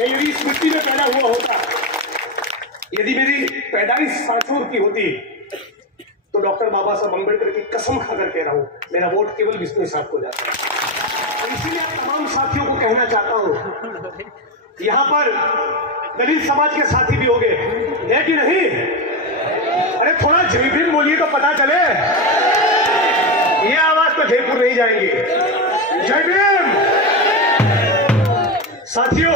मैं यदि इस मिट्टी में पैदा हुआ होता, यदि मेरी पैदाइश सांचौर की होती, तो डॉक्टर बाबा साहब अम्बेडकर की कसम खाकर कह रहा हूं, मेरा वोट केवल बिश्नोई साहब को जाता है। और इसीलिए तमाम साथियों को कहना चाहता हूं, यहां पर दलित समाज के साथी भी होंगे, है कि नहीं? अरे थोड़ा जय भीम बोलिए तो पता चले। ये आवाज तो जयपुर नहीं जाएंगी। जय भीम। साथियों,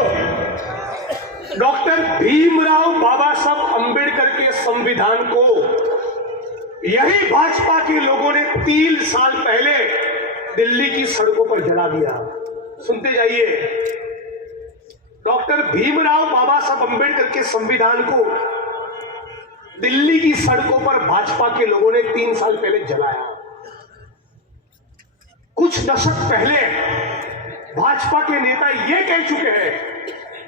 डॉक्टर भीमराव बाबा साहब अम्बेडकर के संविधान को यही भाजपा के लोगों ने 3 साल पहले दिल्ली की सड़कों पर जला दिया। सुनते जाइए, डॉक्टर भीमराव बाबा साहब अम्बेडकर के संविधान को दिल्ली की सड़कों पर भाजपा के लोगों ने 3 साल पहले जलाया। कुछ दशक पहले भाजपा के नेता यह कह चुके हैं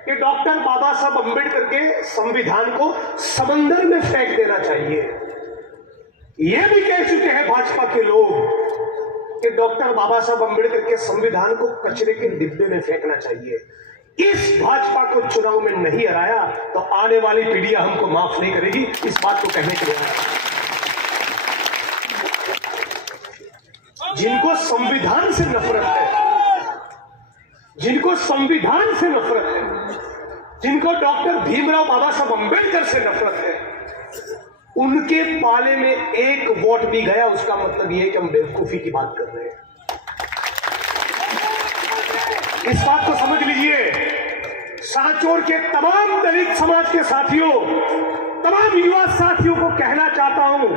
कि डॉक्टर बाबा साहब अम्बेडकर के संविधान को समंदर में फेंक देना चाहिए। यह भी कह चुके हैं भाजपा के लोग कि डॉक्टर बाबा साहब अम्बेडकर के संविधान को कचरे के डिब्बे में फेंकना चाहिए। इस भाजपा को चुनाव में नहीं हराया तो आने वाली पीढ़ियां हमको माफ नहीं करेगी। इस बात को कहने के लिए आया। जिनको संविधान से नफरत है, जिनको संविधान से नफरत है, जिनको डॉक्टर भीमराव बाबा साहब अम्बेडकर से नफरत है, उनके पाले में एक वोट भी गया, उसका मतलब यह है कि हम बेवकूफी की बात कर रहे हैं। इस बात को समझ लीजिए। सांचौर के तमाम दलित समाज के साथियों, तमाम युवा साथियों को कहना चाहता हूं,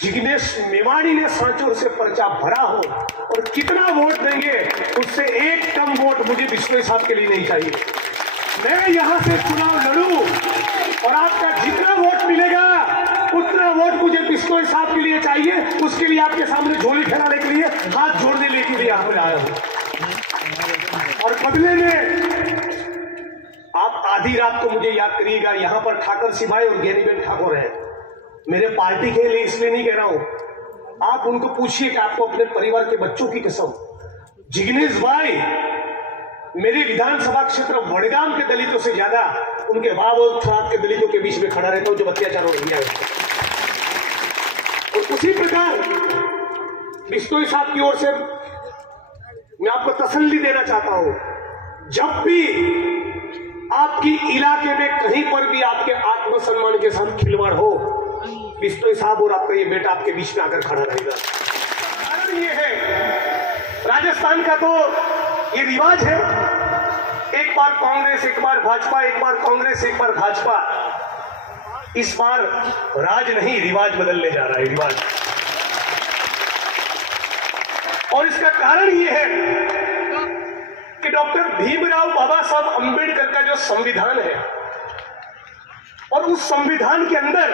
जिग्नेश मेवाड़ी ने सांचौर से पर्चा भरा हो और कितना वोट देंगे, उससे एक कम वोट मुझे बिश्नोई साहब के लिए नहीं चाहिए। मैं यहां से चुनाव लड़ूं और आपका जितना वोट मिलेगा उतना वोट मुझे बिश्नोई साहब के लिए चाहिए। उसके लिए आपके सामने झोली फैलाने के लिए, हाथ जोड़ने के लिए यहां पर आया हूं। और बदले में आप आधी रात को मुझे याद करिएगा। यहां पर ठाकर सिपाही और ज्ञानीबेन ठाकुर है, मेरे पार्टी के लिए इसलिए नहीं कह रहा हूं। आप उनको पूछिए कि आपको अपने परिवार के बच्चों की कसम, जिग्नेश भाई मेरे विधानसभा क्षेत्र वडगाम के दलितों से ज्यादा उनके वाव और खराब के दलितों के बीच में खड़ा रहता हूं जो अत्याचार हो रही है। और उसी प्रकार बिश्नोई साहब की ओर से मैं आपको तसल्ली देना चाहता हूं, जब भी आपकी इलाके में कहीं पर भी आपके आत्मसम्मान के साथ खिलवाड़ हो, बिश्नोई साहब और आपका ये बेटा आपके बीच में आकर खड़ा रहेगा। कारण ये है, राजस्थान का तो ये रिवाज है, एक बार कांग्रेस, एक बार भाजपा, एक बार कांग्रेस, एक बार भाजपा। इस बार राज नहीं, रिवाज बदलने जा रहा है, रिवाज। और इसका कारण ये है कि डॉक्टर भीमराव बाबा साहब अम्बेडकर का जो संविधान है, और उस संविधान के अंदर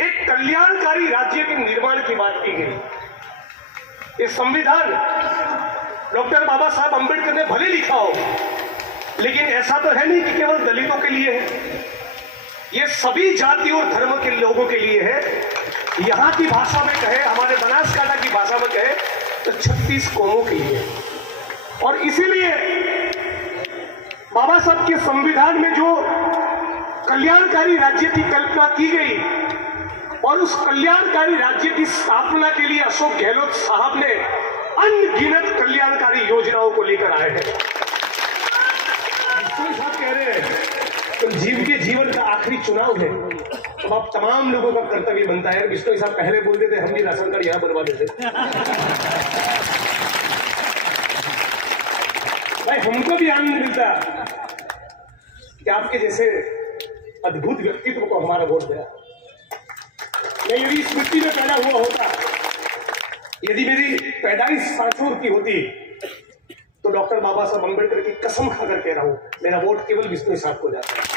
एक कल्याणकारी राज्य के निर्माण की बात की गई। ये संविधान डॉक्टर बाबा साहब अम्बेडकर ने भले लिखा हो, लेकिन ऐसा तो है नहीं कि केवल दलितों के लिए है। ये सभी जाति और धर्म के लोगों के लिए है। यहां की भाषा में कहे, हमारे बनासकांठा की भाषा में कहे तो 36 कौमों के लिए। और इसीलिए बाबा साहब के संविधान में जो कल्याणकारी राज्य की कल्पना की गई, और उस कल्याणकारी राज्य की स्थापना के लिए अशोक गहलोत साहब ने अनगिनत कल्याणकारी योजनाओं को लेकर आए हैं। साहब कह रहे हैं तो जीवन का आखिरी चुनाव है, तो अब तमाम लोगों का कर्तव्य बनता है। बिश्नोई साहब पहले बोलते थे हम भी राशन कार्ड यहां बनवा देते। भाई हमको भी आनंद मिलता कि आपके जैसे अद्भुत व्यक्तित्व को हमारा वोट दिया। मैं यदि इस मिट्टी में पैदा हुआ होता, यदि मेरी पैदाइश सांचौर की होती, तो डॉक्टर बाबा साहब अम्बेडकर की कसम खाकर कह रहा हूं, मेरा वोट केवल बिश्नोई साहब को जाता है।